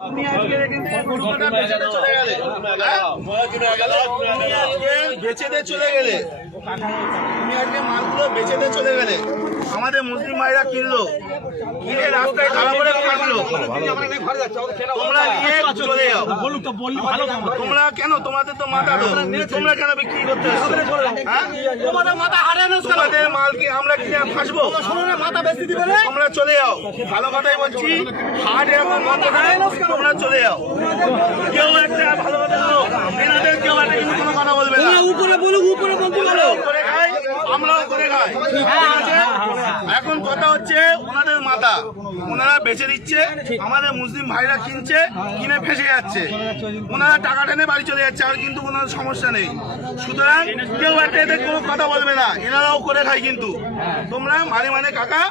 আপনি আজকে বেচে দিয়ে চলে গেলে তুমি আজকে মালগুলো বেচে দিয়ে চলে গেলে আমাদের মুসলিম ভাইরা কিনলো, কিনে রাস্তায় খারাপ করে কাটলো, তোমরা নিয়ে চলে যাও। তোমরা কেন, তোমাদের তো মাথা, তোমরা কেন বিক্রি করতে আসছো? তোমাদের মাথা হারানো, তোমাদের মালকে আমরা কিনে ফাঁসবো, মাথা বেশি দিবে, তোমরা চলে যাও। ভালো কথাই বলছি, হাট এরকম বন্ধ নাই, তোমরা চলে যাও। কেউ একটা ভালো কথা বলো, এনাদের কেউ একটা কিন্তু কোনো কথা বলবে না। উপরে বলুক, উপরে বলতে পারো, করে খাই, আমরাও করে খাই। এখন কথা হচ্ছে ওনাদের মাথা, ওনারা বেচে দিচ্ছে, আমাদের মুসলিম ভাইরা কিনছে, কিনে ফেসে যাচ্ছে, ওনারা টাকা টেনে বাড়ি চলে যাচ্ছে, আর কিন্তু কোনো সমস্যা নেই। সুতরাং কেউ একটা এদের কোনো কথা বলবে না, এনারাও করে খায়। কিন্তু তোমরা মানে কাকা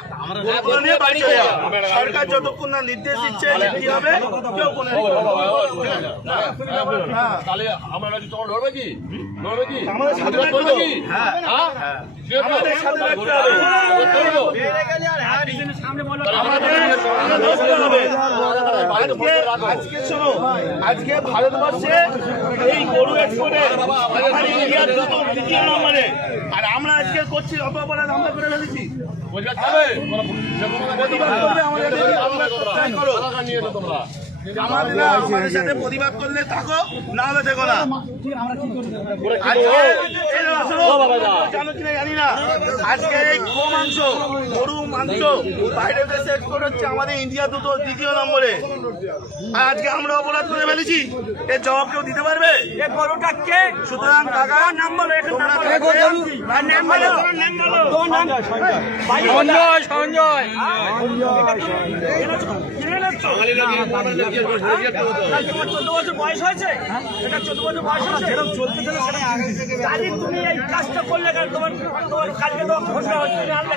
নিয়ে বাড়ি চলে যাও। সরকার যতক্ষণ না নির্দেশ দিচ্ছে কি হবে, কেউ কোনো আমাদের সাথে আজকে শোনো, আজকে ভারতবর্ষে এই গরু এক্সপোর্টে ইন্ডিয়ার দ্বিতীয় নম্বরে, আর আমরা আজকে করছি অত অপরাধ আমরা করে ফেলেছি। আমাদের সাথে প্রতিবাদ করলে থাকো, না হলে দেখো না। জানো কিনা জানি না, আজকে এই মাংস, গরু মাংস বাইরে দেশে এক্সপোর্ট হচ্ছে, আমাদের ইন্ডিয়া দ্বিতীয় নম্বরে। আর আজকে আমরা অপরাধ করে ফেলেছি, এর জবাব কেউ দিতে পারবে? সুতরাং কাকা নাম্বার সঞ্জয় 14 বছর বয়স হয়েছে, এটা 14 বছর বয়স হয়েছে, তুমি এই কাজটা করলে তোমার কালকে তো ঘোষণা হচ্ছে, আমরা